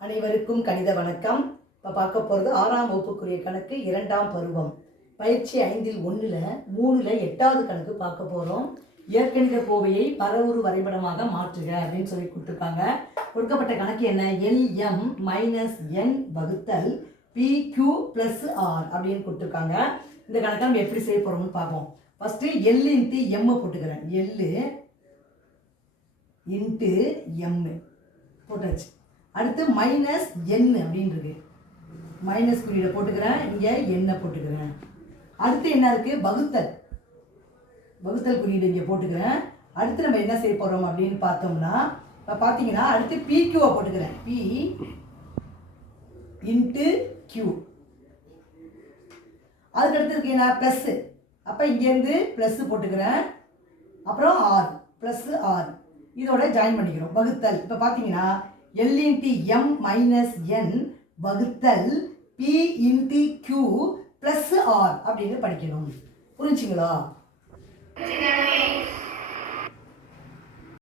அனைவருக்கும் கணித வணக்கம். இப்போ பார்க்க போகிறது 6ஆம் வகுப்புக்குரிய கணக்கு 2ஆம் பருவம் பயிற்சி 5ல் 1ல் 3ல் 8வது கணக்கு பார்க்க போகிறோம். இயற்கணித கோவையை பரவுரு வரைபடமாக மாற்றுக அப்படின்னு சொல்லி கொடுத்துருக்காங்க. கொடுக்கப்பட்ட கணக்கு என்ன? LM - N வகுத்தல் PQ + R அப்படின்னு கொடுத்துருக்காங்க. இந்த கணக்கை நம்ம எப்படி செய்ய போகிறோம்னு பார்ப்போம். ஃபஸ்ட்டு L × M போட்டுக்கிறேன். L × M போட்டாச்சு. அடுத்து -n அப்படின்னு இருக்கு. மைனஸ் குறியீடை போட்டுக்கிறேன். இங்கே என்ன போட்டுக்கிறேன். அடுத்து என்ன இருக்குது? வகுத்தல் குறியீடு இங்கே போட்டுக்கிறேன். அடுத்து நம்ம என்ன செய்ய போகிறோம் அப்படின்னு பார்த்தோம்னா, இப்போ பார்த்தீங்கன்னா அடுத்து PQவை போட்டுக்கிறேன். P × Q. அதுக்கு அடுத்து இருக்கு என்ன? ப்ளஸ்ஸு. அப்போ இங்கேருந்து ப்ளஸ்ஸு போட்டுக்கிறேன். அப்புறம் R +R இதோட ஜாயின் பண்ணிக்கிறோம். வகுத்தல். இப்போ பார்த்தீங்கன்னா L × M - N வகுத்தல் P × Q + R அப்படின்னு படிக்கணும். புரிஞ்சுங்களா?